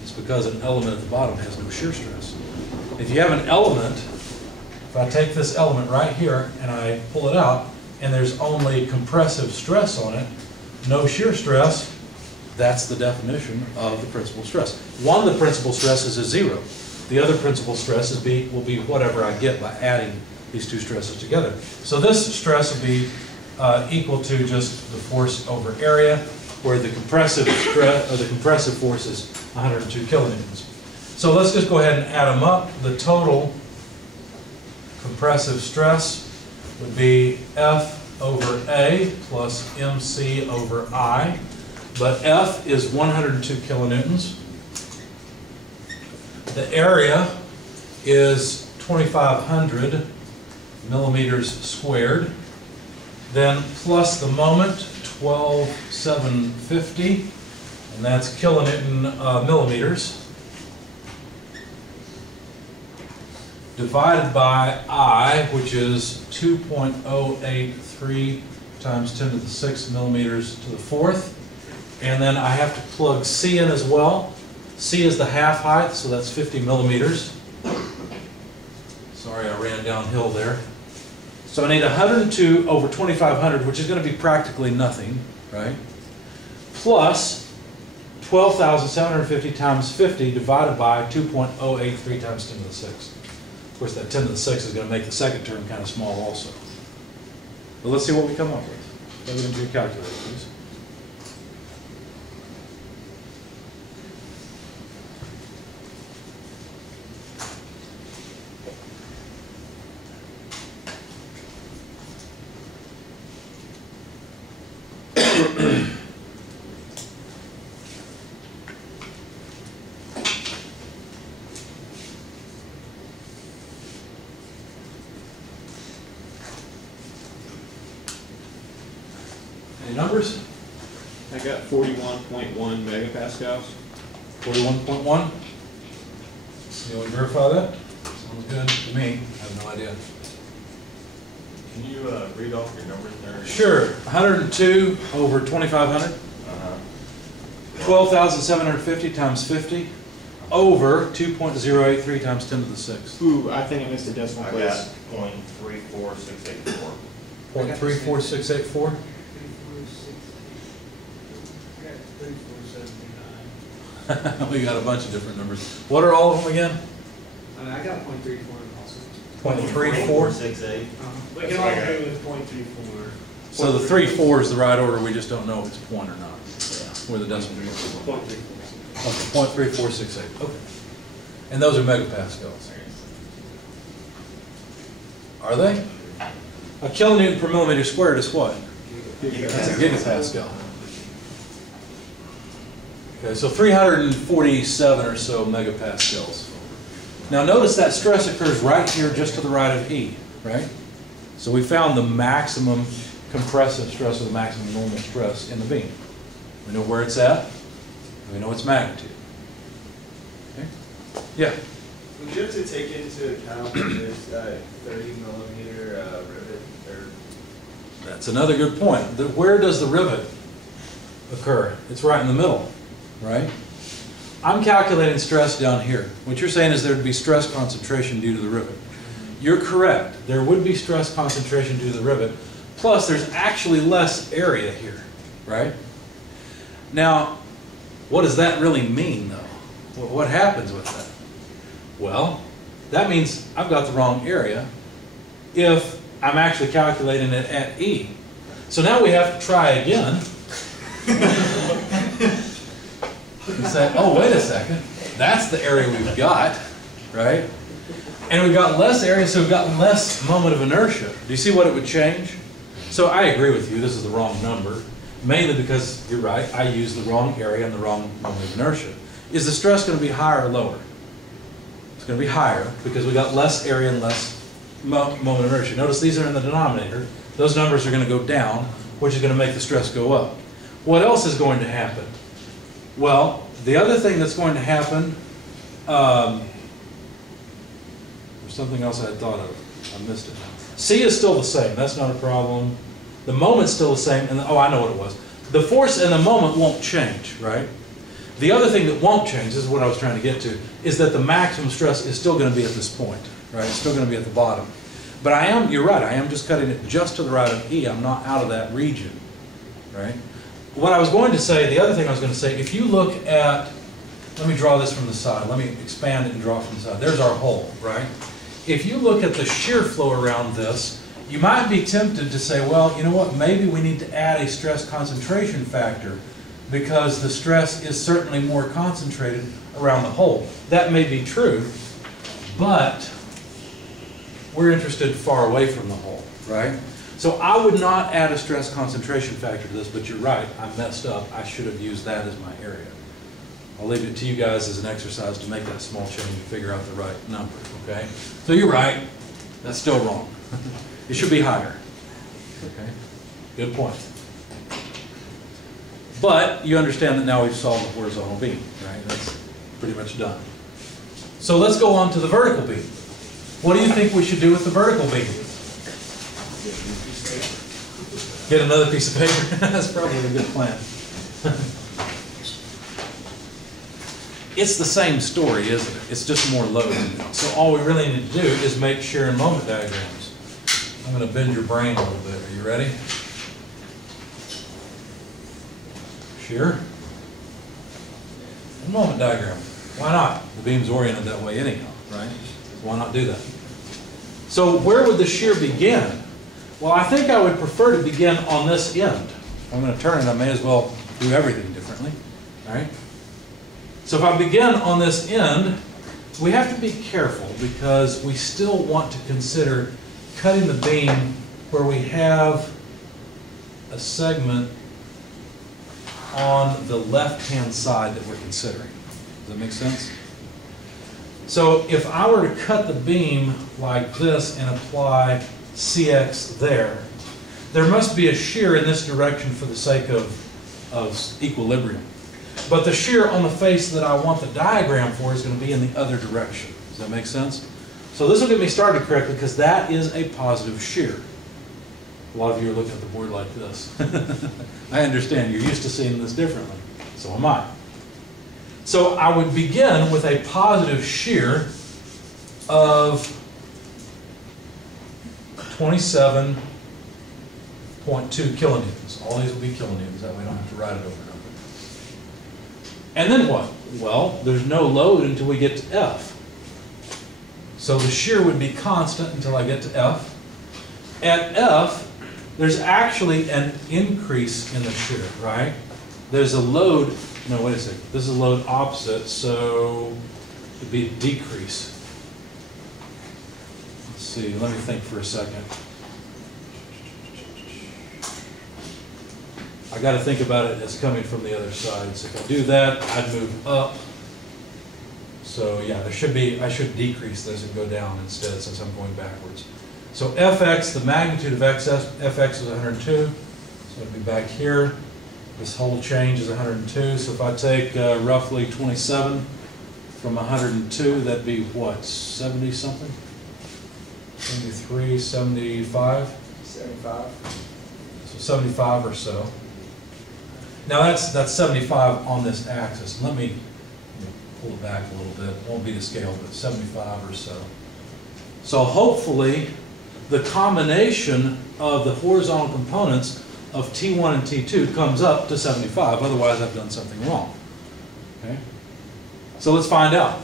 It's because an element at the bottom has no shear stress. If you have an element, if I take this element right here and I pull it out and there's only compressive stress on it, no shear stress, that's the definition of the principal stress. One of the principal stresses is 0. The other principal stress will be whatever I get by adding these two stresses together. So this stress will be equal to just the force over area, where the compressive stress or the compressive force is 102 kilonewtons. So let's just go ahead and add them up. The total compressive stress would be F over A plus MC over I, but F is 102 kilonewtons. The area is 2,500 millimeters squared. Then plus the moment, 12,750, and that's kilonewton millimeters. divided by I, which is 2.083 times 10 to the 6 millimeters to the fourth. And then I have to plug C in as well. C is the half height, so that's 50 millimeters. Sorry, I ran downhill there. So I need 102 over 2,500, which is going to be practically nothing, right? Plus 12,750 times 50 divided by 2.083 times 10 to the 6. Of course, that 10 to the 6 is going to make the second term kind of small also. But let's see what we come up with. Plug it into your calculator, please. Any numbers? I got 41.1 megapascals. 41.1. You want to verify that? Sounds good to me. I have no idea. Can you read off your numbers there? Sure. 102 over 2,500. 12,750 times 50 over 2.083 times 10 to the 6. Ooh, I think I missed a decimal I place. got 0.34684. 0.34684. We got a bunch of different numbers. What are all of them again? I got 0.34 also. 0.34. 0.468. We can all agree with 0.34. So the 3-4 is the right order. We just don't know if it's a point or not. Where the decimal is. 0.34. Okay, 0.3468. Okay. And those are megapascals. Are they? A kilonewton per millimeter squared is what? That's a gigapascal. Okay, so 347 or so megapascals. Now notice that stress occurs right here just to the right of E, right? So we found the maximum compressive stress or the maximum normal stress in the beam. We know where it's at. We know its magnitude. Okay? Yeah? Would you have to take into account that there's that 30 millimeter rivet? Or That's another good point. Where does the rivet occur? It's right in the middle, right? I'm calculating stress down here. What you're saying is there would be stress concentration due to the rivet. You're correct. There would be stress concentration due to the rivet. Plus, there's actually less area here, right? Now, what does that really mean, though? What happens with that? Well, that means I've got the wrong area if I'm actually calculating it at E. So now we have to try again. And say, oh, wait a second. That's the area we've got, right? And we've got less area, so we've got less moment of inertia. Do you see what it would change? So I agree with you. This is the wrong number. Mainly because, you're right, I used the wrong area and the wrong moment of inertia. Is the stress going to be higher or lower? It's going to be higher because we got less area and less moment of inertia. Notice these are in the denominator. Those numbers are going to go down, which is going to make the stress go up. What else is going to happen? Well, the other thing that's going to happen, there's something else I had thought of. I missed it. C is still the same. That's not a problem. The moment's still the same. And oh, I know what it was. The force and the moment won't change, right? The other thing that won't change, this is what I was trying to get to, is that the maximum stress is still going to be at this point, right? It's still going to be at the bottom. But you're right, I am just cutting it just to the right of E. I'm not out of that region, right? What I was going to say, the other thing I was going to say, if you look at, let me draw this from the side. Let me expand it and draw it from the side. There's our hole, right? If you look at the shear flow around this, you might be tempted to say, well, you know what, maybe we need to add a stress concentration factor because the stress is certainly more concentrated around the hole. That may be true, but we're interested far away from the hole, right? So I would not add a stress concentration factor to this, but you're right, I messed up. I should have used that as my area. I'll leave it to you guys as an exercise to make that small change and figure out the right number, okay? So you're right, that's still wrong. It should be higher, okay? Good point. But you understand that now we've solved the horizontal beam, right? That's pretty much done. So let's go on to the vertical beam. What do you think we should do with the vertical beam? Get another piece of paper? That's probably a good plan. It's the same story, isn't it? It's just more load. So all we really need to do is make shear and moment diagrams. I'm going to bend your brain a little bit. Are you ready? Shear and moment diagram. Why not? The beam's oriented that way anyhow, right? Why not do that? So where would the shear begin? Well, I think I would prefer to begin on this end. If I'm going to turn it, I may as well do everything differently. All right? So if I begin on this end, we have to be careful because we still want to consider cutting the beam where we have a segment on the left-hand side that we're considering. Does that make sense? So if I were to cut the beam like this and apply CX there, there must be a shear in this direction for the sake of equilibrium. But the shear on the face that I want the diagram for is going to be in the other direction. Does that make sense? So this will get me started correctly because that is a positive shear. A lot of you are looking at the board like this. I understand. You're used to seeing this differently. So am I. So I would begin with a positive shear of 27.2 kilonewtons. All these will be kilonewtons. That way I don't have to write it over and over. And then what? Well, there's no load until we get to F. So the shear would be constant until I get to F. At F, there's actually an increase in the shear, right? There's a load, no, wait a second. This is a load opposite, so it'd be a decrease. Let's see, let me think for a second. I got to think about it as coming from the other side. So if I do that, I'd move up. So yeah, I should decrease this and go down instead since I'm going backwards. So Fx, the magnitude of Fx is 102. So it'd be back here. This whole change is 102. So if I take roughly 27 from 102, that'd be what, 70 something? 73, 75? 75. So 75 or so. Now that's 75 on this axis. Let me pull it back a little bit. It won't be to scale, but 75 or so. So hopefully the combination of the horizontal components of T1 and T2 comes up to 75. Otherwise I've done something wrong. Okay? So let's find out.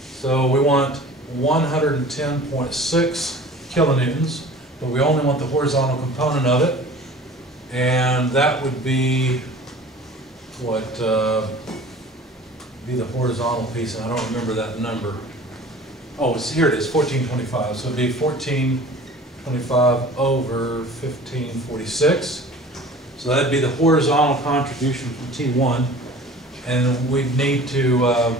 So we want 110.6 kilonewtons, but we only want the horizontal component of it. And that would be what be the horizontal piece, and I don't remember that number. Oh, here it is, 1425. So it'd be 1425 over 1546. So that'd be the horizontal contribution from T1, and we'd need to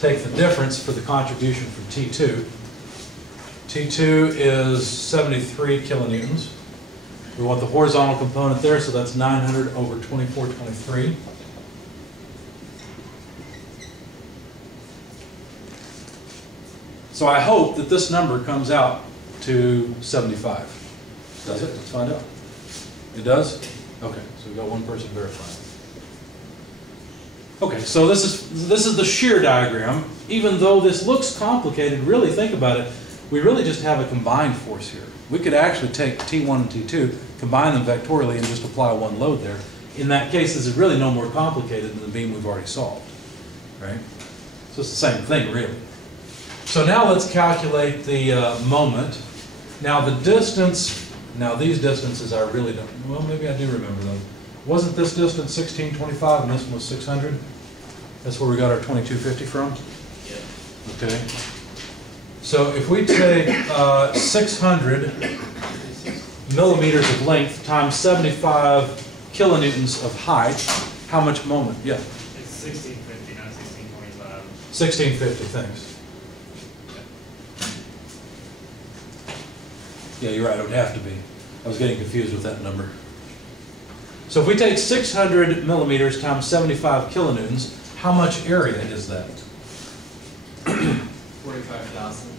take the difference for the contribution from T2. T2 is 73 kilonewtons. We want the horizontal component there, so that's 900 over 2423. So I hope that this number comes out to 75. Does it? Let's find out. It does? Okay, so we've got one person verifying. Okay, so this is the shear diagram. Even though this looks complicated, really think about it, we really just have a combined force here. We could actually take T1 and T2, combine them vectorially, and just apply one load there. In that case, this is really no more complicated than the beam we've already solved, right? So it's the same thing, really. So now let's calculate the moment. Now the distance, now these distances I really don't, well, maybe I do remember those. Wasn't this distance 1625 and this one was 600? That's where we got our 2250 from? Yeah. Okay. So if we take 600 millimeters of length times 75 kilonewtons of height, how much moment? Yeah. It's 1650, not 1625. 1650, thanks. Yeah, you're right, it would have to be. I was getting confused with that number. So if we take 600 millimeters times 75 kilonewtons, how much area is that? 45,000.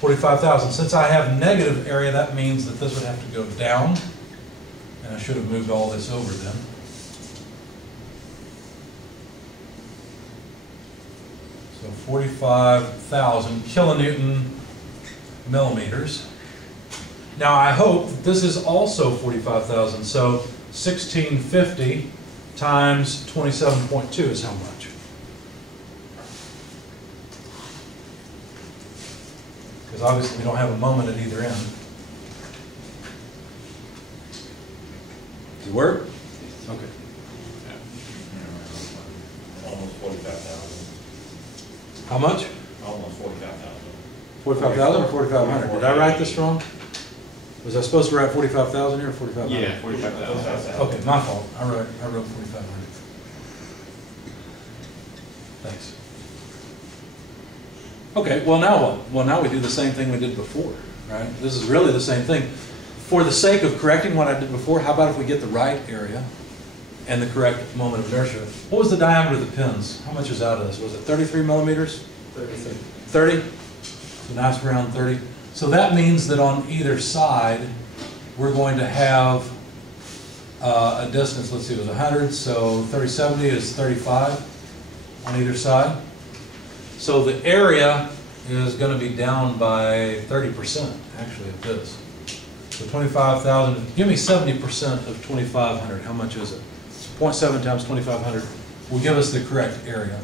45,000. Since I have negative area, that means that this would have to go down. And I should have moved all this over then. So 45,000 kilonewton millimeters. Now I hope that this is also 45,000. So 1650 times 27.2 is how much? Because obviously we don't have a moment at either end. Does it work? Okay. Almost 45,000. How much? Almost 45,000. 45,000 or 4,500? Did I write this wrong? Was I supposed to write 45,000 here or 4,500? Yeah, 45,000. Okay, my fault. I wrote 4,500. Thanks. Okay, well now what? Well now we do the same thing we did before, right? This is really the same thing. For the sake of correcting what I did before, how about if we get the right area and the correct moment of inertia? What was the diameter of the pins? How much is out of this? Was it 33 millimeters? 30? So nice round 30. So that means that on either side, we're going to have a distance, let's see, it was 100, so 30/70 is 35 on either side. So the area is going to be down by 30% actually of this. So 25,000, give me 70% of 2,500, how much is it? 0.7 times 2,500 will give us the correct area.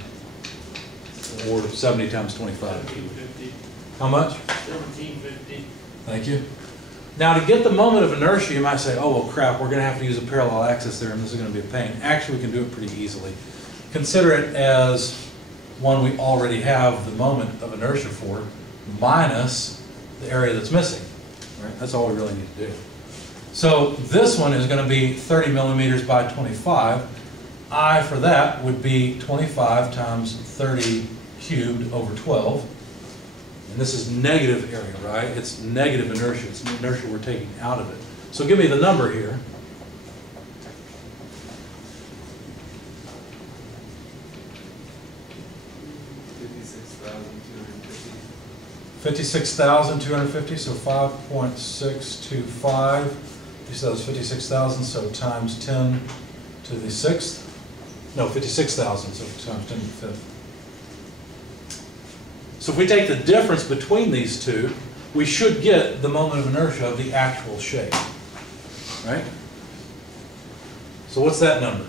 Or 70 times 25. 1750. How much? 1750. Thank you. Now to get the moment of inertia, you might say, oh well crap, we're going to have to use a parallel axis there and this is going to be a pain. Actually, we can do it pretty easily. Consider it as one we already have the moment of inertia for, minus the area that's missing. Right? That's all we really need to do. So this one is going to be 30 millimeters by 25. I for that would be 25 times 30 cubed over 12. And this is negative area, right? It's negative inertia. It's inertia we're taking out of it. So give me the number here. $56,250, so 5.625. You said it was 56,000, so times 10 to the 6th. No, 56,000, so times 10 to the 5th. So if we take the difference between these two, we should get the moment of inertia of the actual shape, right? So what's that number?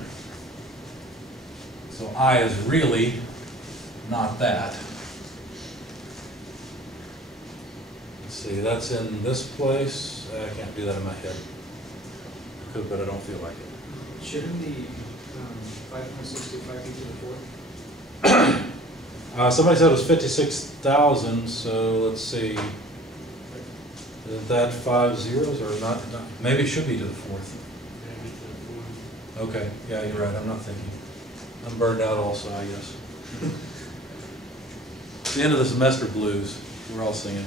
So I is really not that. Let's see, that's in this place. I can't do that in my head. I could, but I don't feel like it. Shouldn't the 5.625 be to the fourth? Somebody said it was 56,000, so let's see. Isn't that 5 zeros or not? Maybe it should be to the 4th. Okay, yeah, you're right. I'm not thinking. I'm burned out also, I guess. It's the end of the semester blues. We're all singing.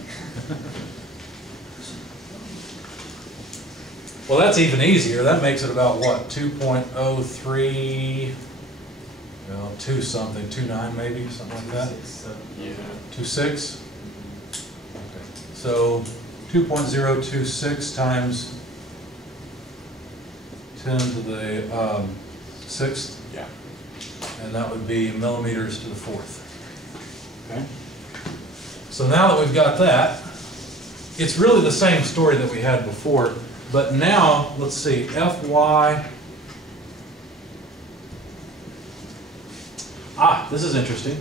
Well, that's even easier. That makes it about what? 2.03. Well, 2 something, 2.9 maybe, something like that. 2.6. Okay. So 2.026 times 10 to the 6th. Yeah. And that would be millimeters to the 4th. Okay. So now that we've got that, it's really the same story that we had before, but now let's see, Fy. This is interesting.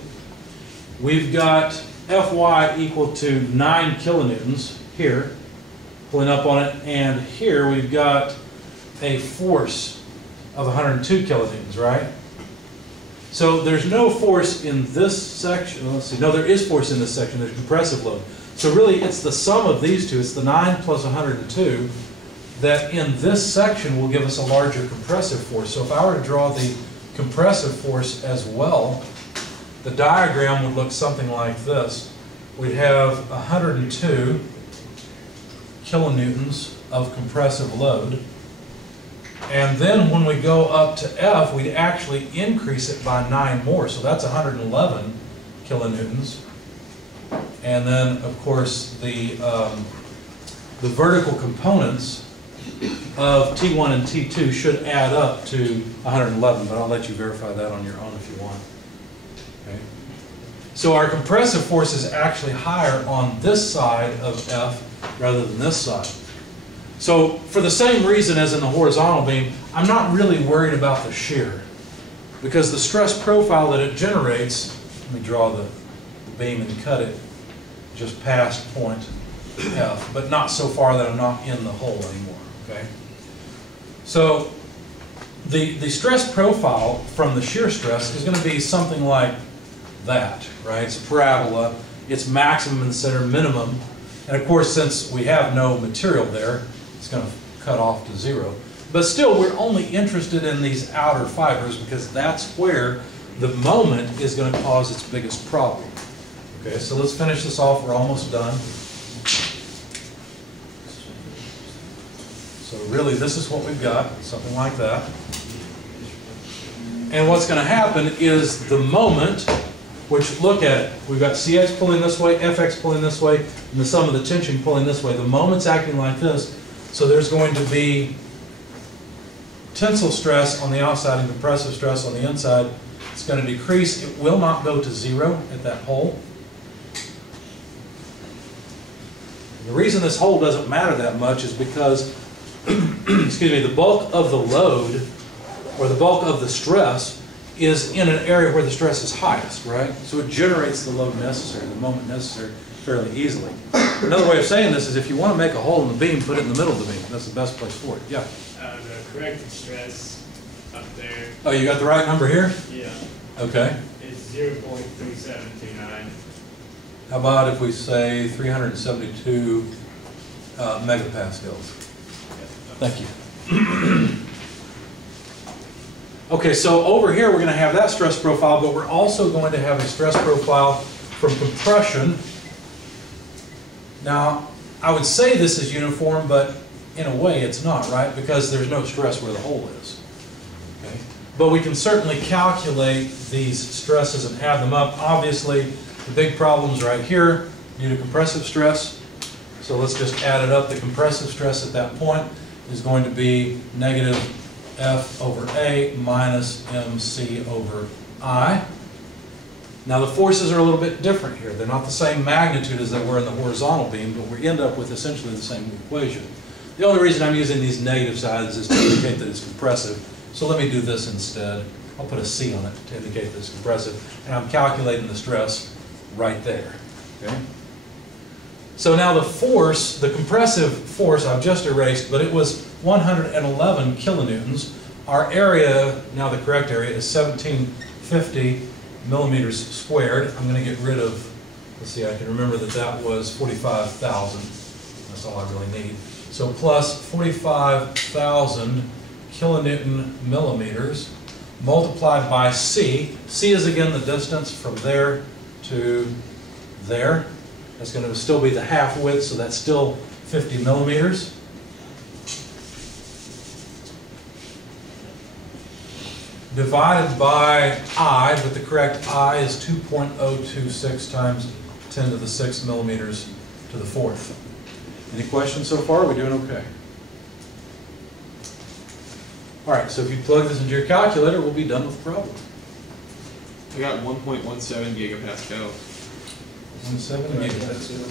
We've got Fy equal to 9 kilonewtons here, pulling up on it, and here we've got a force of 102 kilonewtons, right? So there's no force in this section. Let's see. No, there is force in this section. There's compressive load. So really, it's the sum of these two. It's the 9 plus 102 that in this section will give us a larger compressive force. So if I were to draw the compressive force as well, the diagram would look something like this. We'd have 102 kilonewtons of compressive load. And then when we go up to F, we'd actually increase it by 9 more. So that's 111 kilonewtons. And then, of course, the vertical components of T1 and T2 should add up to 111, but I'll let you verify that on your own if you want. Okay. So our compressive force is actually higher on this side of F rather than this side. So for the same reason as in the horizontal beam, I'm not really worried about the shear, because the stress profile that it generates, let me draw the beam and cut it just past point F, but not so far that I'm not in the hole anymore, okay? So the stress profile from the shear stress is going to be something like that, right? It's a parabola. It's maximum in the center, minimum. And of course, since we have no material there, it's going to cut off to 0. But still, we're only interested in these outer fibers because that's where the moment is going to cause its biggest problem. Okay, so let's finish this off. We're almost done. So really, this is what we've got, something like that. And what's going to happen is the moment, which, look at it, we've got CX pulling this way, FX pulling this way, and the sum of the tension pulling this way. The moment's acting like this, so there's going to be tensile stress on the outside and compressive stress on the inside. It's going to decrease. It will not go to 0 at that hole. The reason this hole doesn't matter that much is because excuse me, the bulk of the load, or the bulk of the stress, is in an area where the stress is highest, right? So it generates the load necessary, the moment necessary, fairly easily. Another way of saying this is if you want to make a hole in the beam, put it in the middle of the beam. That's the best place for it. Yeah? The corrected stress up there. Oh, you got the right number here? Yeah. Okay. It's 0.3729. How about if we say 372 megapascals? Thank you. Okay, so over here we're going to have that stress profile, but we're also going to have a stress profile from compression. Now, I would say this is uniform, but in a way it's not, right? Because there's no stress where the hole is. Okay? But we can certainly calculate these stresses and add them up. Obviously, the big problem's right here due to compressive stress. So let's just add it up. The compressive stress at that point is going to be negative F over A minus MC over I. Now the forces are a little bit different here. They're not the same magnitude as they were in the horizontal beam, but we end up with essentially the same equation. The only reason I'm using these negative sides is to indicate that it's compressive. So let me do this instead. I'll put a C on it to indicate that it's compressive. And I'm calculating the stress right there. Okay? So now the force, the compressive force, I've just erased, but it was 111 kilonewtons. Our area, now the correct area, is 1750 millimeters squared. I'm going to get rid of, let's see, I can remember that that was 45,000. That's all I really need. So plus 45,000 kilonewton millimeters multiplied by C. C is again the distance from there to there. That's going to still be the half width, so that's still 50 millimeters. Divided by I, but the correct I is 2.026 times 10 to the 6 millimeters to the 4th. Any questions so far? Are we doing okay? All right, so if you plug this into your calculator, we'll be done with the problem. I got 1.17 gigapascal. 1.7 gigapascal.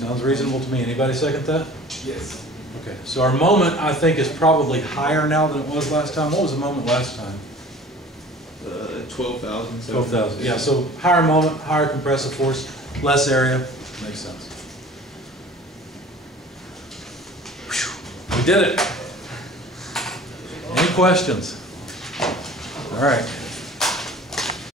Sounds reasonable to me. Anybody second that? Yes. Okay, so our moment, I think, is probably higher now than it was last time. What was the moment last time? 12,000. 12,000. Yeah, so higher moment, higher compressive force, less area. Makes sense. Whew. We did it. Any questions? All right.